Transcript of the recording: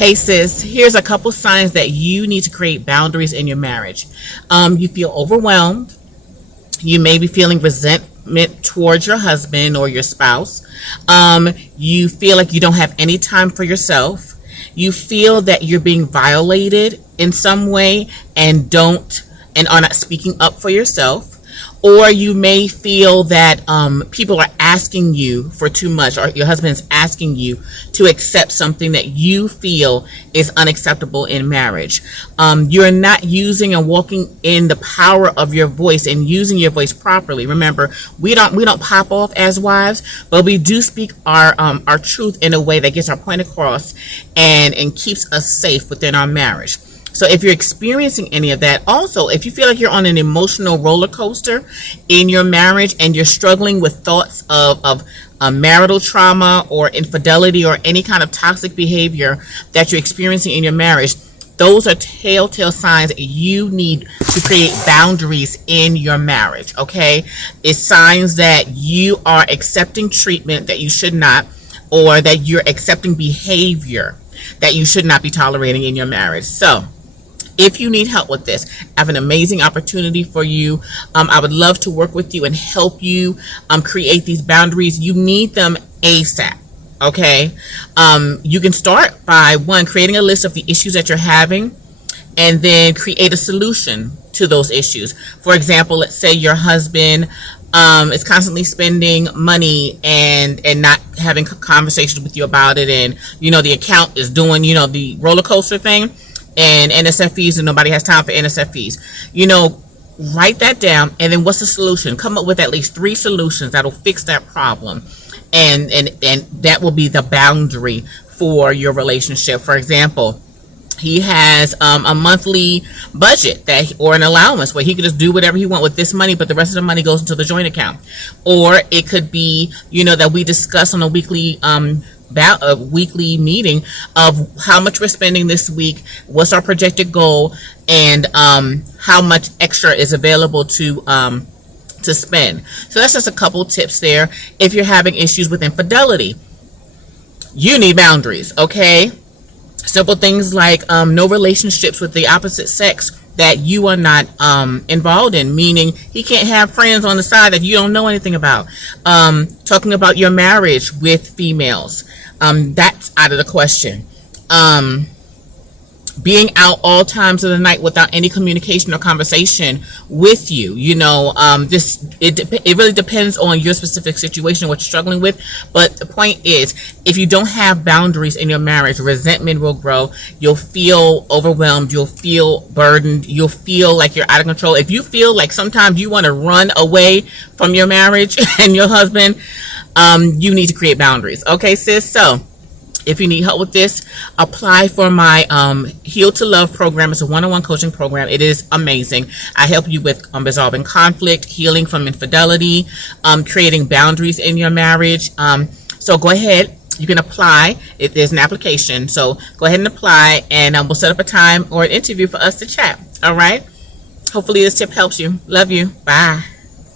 Hey sis, here's a couple signs that you need to create boundaries in your marriage. You feel overwhelmed. You may be feeling resentment towards your husband or your spouse. You feel like you don't have any time for yourself. You feel that you're being violated in some way and are not speaking up for yourself. Or you may feel that people are asking you for too much, or your husband's asking you to accept something that you feel is unacceptable in marriage. You're not using and walking in the power of your voice and using your voice properly. Remember, we don't pop off as wives, but we do speak our truth in a way that gets our point across and keeps us safe within our marriage. So if you're experiencing any of that, also, if you feel like you're on an emotional roller coaster in your marriage and you're struggling with thoughts of marital trauma or infidelity or any kind of toxic behavior that you're experiencing in your marriage, those are telltale signs that you need to create boundaries in your marriage, okay? It's signs that you are accepting treatment that you should not, or that you're accepting behavior that you should not be tolerating in your marriage. So if you need help with this, I have an amazing opportunity for you. I would love to work with you and help you create these boundaries. You need them ASAP, okay? You can start by, one, creating a list of the issues that you're having, and then create a solution to those issues. For example, let's say your husband is constantly spending money and not having conversations with you about it, and the account is doing the roller coaster thing and NSF fees, and nobody has time for NSF fees. Write that down, and then what's the solution? Come up with at least 3 solutions that'll fix that problem, and that will be the boundary for your relationship. For example, he has a monthly budget or an allowance where he could just do whatever he wants with this money, but the rest of the money goes into the joint account. Or it could be, that we discuss on a weekly meeting of how much we're spending this week, what's our projected goal, and how much extra is available to spend. So that's just a couple tips there. If you're having issues with infidelity, you need boundaries, okay? Simple things like no relationships with the opposite sex that you are not involved in, meaning he can't have friends on the side that you don't know anything about. Talking about your marriage with females, that's out of the question. Being out all times of the night without any communication or conversation with you. It really depends on your specific situation, what you're struggling with. But the point is, if you don't have boundaries in your marriage, resentment will grow. You'll feel overwhelmed. You'll feel burdened. You'll feel like you're out of control. If you feel like sometimes you want to run away from your marriage and your husband, you need to create boundaries. Okay, sis? So if you need help with this, apply for my Heal to Love program. It's a one-on-one coaching program. It is amazing. I help you with resolving conflict, healing from infidelity, creating boundaries in your marriage. So go ahead. You can apply. There's an application. So go ahead and apply, and we'll set up a time or an interview for us to chat. All right? Hopefully this tip helps you. Love you. Bye.